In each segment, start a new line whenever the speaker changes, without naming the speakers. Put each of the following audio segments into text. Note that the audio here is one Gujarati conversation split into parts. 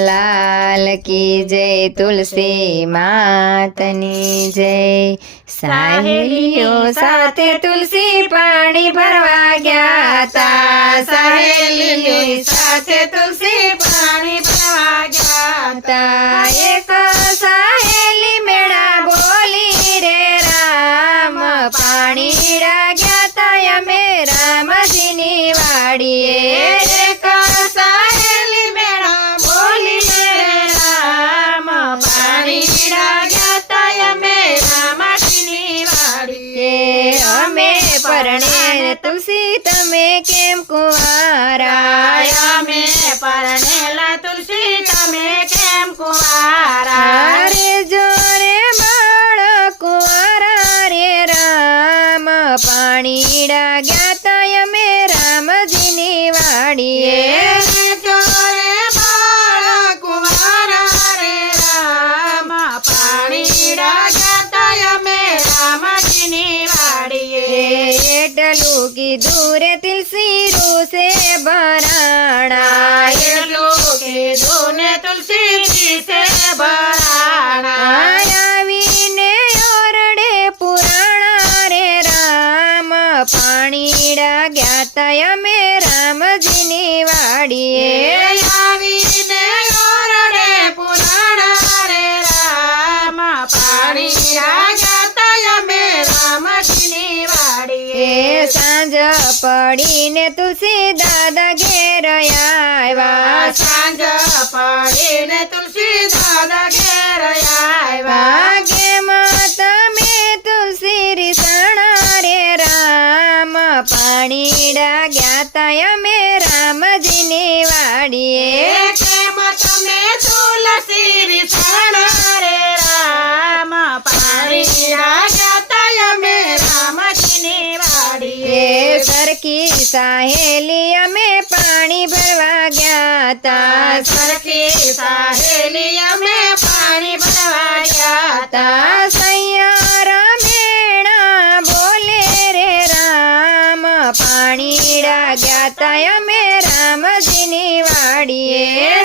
લાલ કી જય તુલસી માતની જય સાહેલીઓ સાથે તુલસી પાણી ભરવા ગયા તા
સહેલીઓ
સાહેલીઓ
સાથે તુલસી પાણી ભરવા ગયા
તા એક સાહેલી મેળા બોલી રે રામ પાણી ગયા તા અમે રામજીની વાડીએ
પાણી ગયા તા અમે રામાજીની વાડીએ
એ અમે પરણે તુલસી તમે કેમ કુંવારા
રાય અમે પરણેલા તુલસી તમે કેમ કુંવારા
રે જોરે બાળ કુંવારા રે રામ પાણીડા ગયા તા અમે રામજીની વાડીએ
એ लोगी दूर तिल
सिरू से बराड़ा। दूने तुल सिरी से बराड़ा। ने और पुराना
रे राम। पानी डा गया तया में राम जिनी वाड़ी।
Yeah. સાંજ પડીને તુલસી દાદા ઘેર આવ્યા.
સાંજ પડીને તુલસી દાદા ઘેર આવ્યા.
વાગેમાં તમે તુલસી રીસણા રે રામ પાણીડા ડાગ્યા તા અમે રામજીની વાડીએ.
કેમ તમે તુલસી રીસણા રે રામ પાણી રાજાતા અમે રામજીની વાડીએ
એ સરખી સાહેલી અમે પાણી ભરવા ગયા તા
સરખી સાહેલી અમે પાણી ભરવા ગયા
તા સૈયારા મેણા બોલે રે રામ પાણીડા ગયા તા અમે રામજીની વાડીએ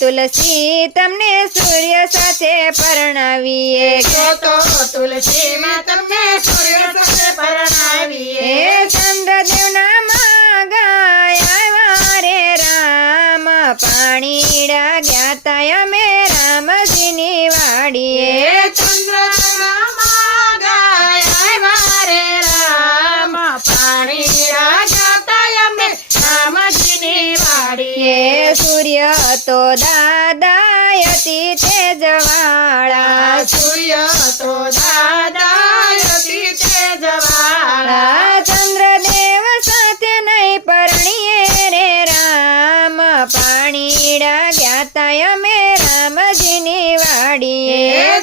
તુલસી તમને સૂર્ય સાથે પરણાવીએ.
તો તો તમને સૂર્ય સાથે પરણાવીએ.
ચંદ્રદેવ ના માગાય સૂર્ય તો દાદા અતિ તેજવાળા
સૂર્ય તો દાદા અતિ તેજવાળા
ચંદ્રદેવ સાથે નહીં પરણીએ રે રામ. પાણીડા ગયા તા અમે રામજીની વાડીએ.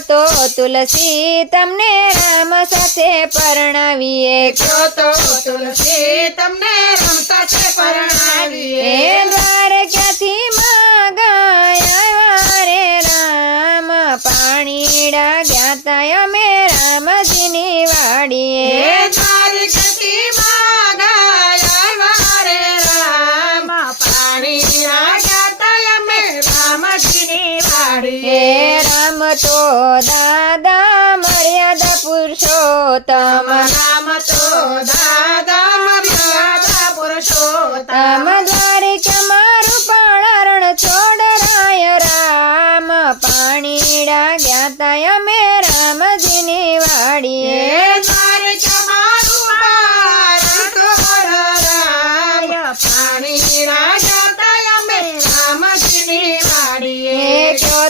તો તુલસી તમને રામ સાથે પરણાવીએ
જો તો તુલસી તમને રમ સાથે પરણાવીએ
એ દ્વાર ક્યાંથી માગાય આવ્યા વાડીએ
રામ
તો દાદા મર્યાદા પુરુષોત્તમ.
રામ તો દાદા મર્યાદા પુરુષોત્તમ.
તમ દ્વારિકા મારું પાળરણ છોડરાય રામ. પાણીડા ગયા તયા અમે રામજીની વાડીએ.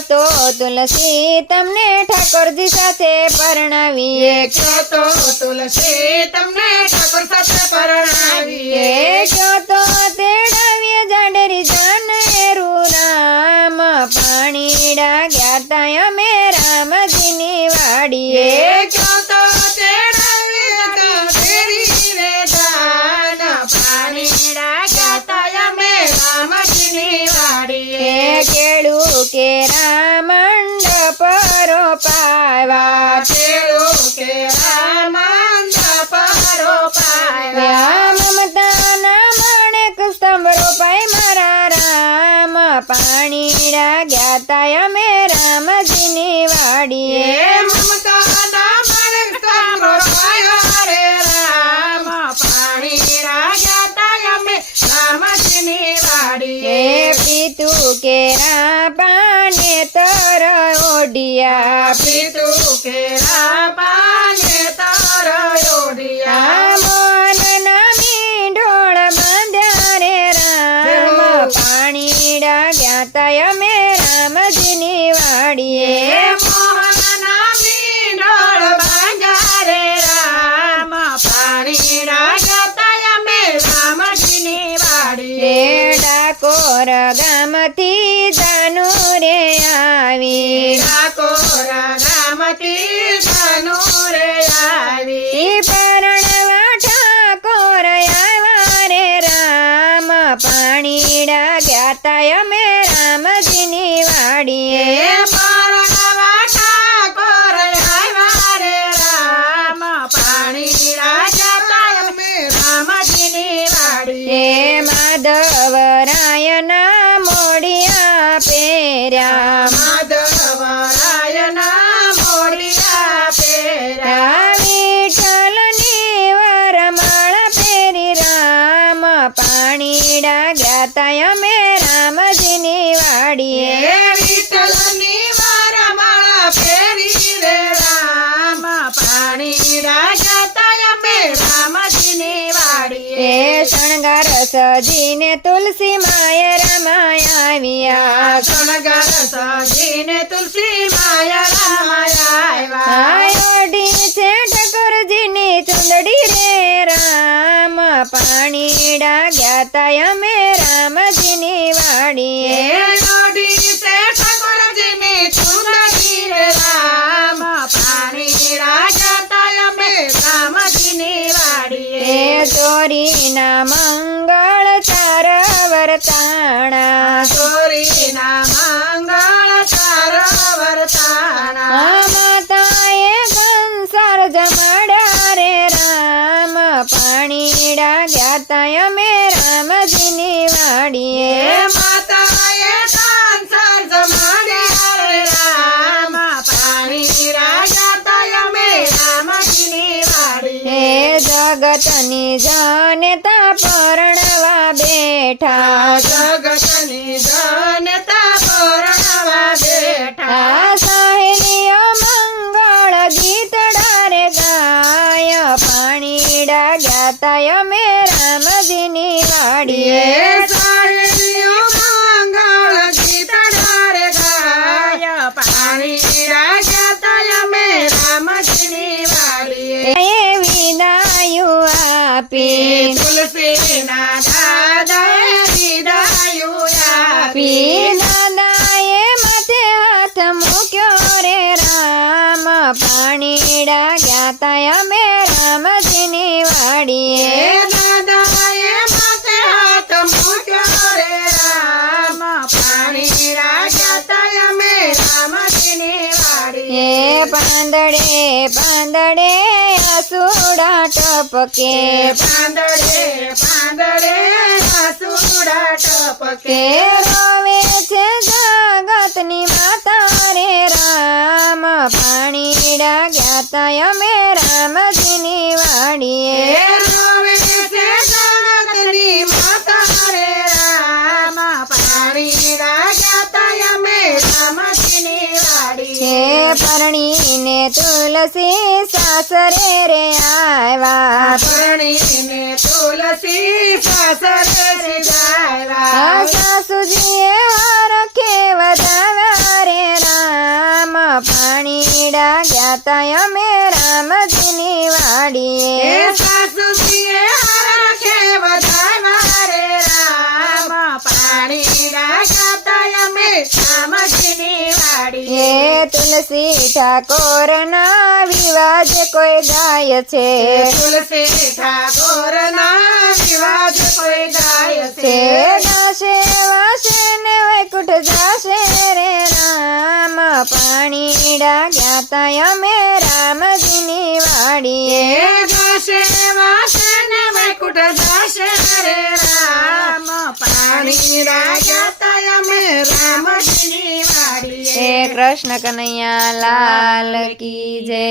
તો તુલસી તમને ઠાકોરજી સાથે પરણાવીએ.
કયો તો તુલસી તમને ઠાકોર સાથે
પરણાવી કયો તો તેડાવીએ જાડેરી જાનેરું રામ પાણી ગયા તા અમે રામજીની વાડીએ.
રોપાયા
મમતાના માણેક સ્તંભ રોપાય મારા રામ. પાણી ગયા તા અમે રામજીની વાડીએ
એ માણેક સ્તંભ સાંભળવાયા રે રામ પાણી રાગ્યા તા અમે રામજીની વાડીએ
પીતુ કેરા પાને તર ઓઢિયા
પીતું કેરા પાને તર મન
નમી ઢોળ બાંધ્યા રે રામ પાણીડા ડાગ્યા તય મે રામજીની વાડીએ.
મોહન મોહનના ઢોળ બાંધ્યા રે રામ. પાણી ડાગ્યા તય મે રામજીની વાડીએ.
ડાકોર ગામથી જાનુ રે આવી
ડાકોરા ગામથી ધનુરે આવી
ઈ પરણવા ઠાકોર આવ્યા રે રામ પાણીડા ગયા તા અમે રામજીની વાડીએ
એ પરણવા ઠાકોર આવ્યા રે રામ પાણી રાજા અમે રામજીની વાડીએ
હે માધવ રાયના મોડિયા પેર્યા
માધવરાયના મોડિયા પેરા
રા વિઠ્ઠલની વરમાળ પેરી રામ પાણીડા ગયા અમે રામજીની વાડીએ.
એ
શણગાર સજીને તુલસી માય રમાય આવ્યા
શણગાર સજીને તુલસી માય રમાયા આવ્યા
ઓઢી છે ઠાકોરજીની ચુંદડી રે રામ. પાણી ડાગ્યા તય અમે રામજીની વાડીએ.
લોઢી છે ઠાકોરજીની ચુંદડી રે રામ.
ચોરીના મંગળ ચાર વર્તાણા.
સોરીના મંગળ ચાર વરતાણા.
માતાએ સંસાર જમાડ્યા રે રામ. પાણીડા ગયા તા અમે રામજીની વાડીએ. જગતની જાનેતા પરણવા બેઠા
જગતની જનતા પરણવા બેઠા
આ સહેલીઓ મંગળ ગીતડા રે ગાય પાણીડા ગયા તા અમે રામજીની વાડીએ
એ સાહેલીઓ મંગળ ગીતડા રે ગાય પાણી રાજા અમે રામજીની વાડીએ
એ વિદાયુ આપી
તુલસીના દાદાએ વિદાયું આપી
પી દાદાએ માથે હાથ મૂક્યો રે રામ પાણી ડાગ્યા તયા અમે રામજીની વાડીએ પાંદડે પાંદડે આસુડા ટપકે.
પાંદડે પાંદડે આસુડા ટપકે.
રોવે છે જગતની માતા રે રામ. પાણીડા ગયા તય અમે રામજીની વાડીએ.
રોવે છે જગતની માતા રે રામ. પાણી રાજા અમે રામજીની વાડીએ
હે પરણીને તુલસી સાસરે રે આવ્યા
પરણીને તુલસી સાસરે
આ
સિધાવ્યા
સાસુજીએ હરખે વધાવ્યા રે રામ પાણીડા ગયા તા અમે રામજીની વાડીએ
એ સાસુજીએ હરખે વધાવ્યા રે રામ પાણી રાજા અમે રામજીની વાડીએ
હે તુલસી ઠાકોર ના વિવાજ કોઈ ગાય છે?
તુલસી ઠાકોર ના વિવાદ કોઈ ગાય
છે? ગાશે વાશે ને વૈકુંઠ જાશે રે રામ. પાણી ડાગ્યા તા અમે રામજીની વાડીએ.
એ જશે ને વૈકુંઠ જશે રે રામ. પાણી રાજા અમે રામજીની વાડીએ
કૃષ્ણ કનૈયા લાલ કી જય.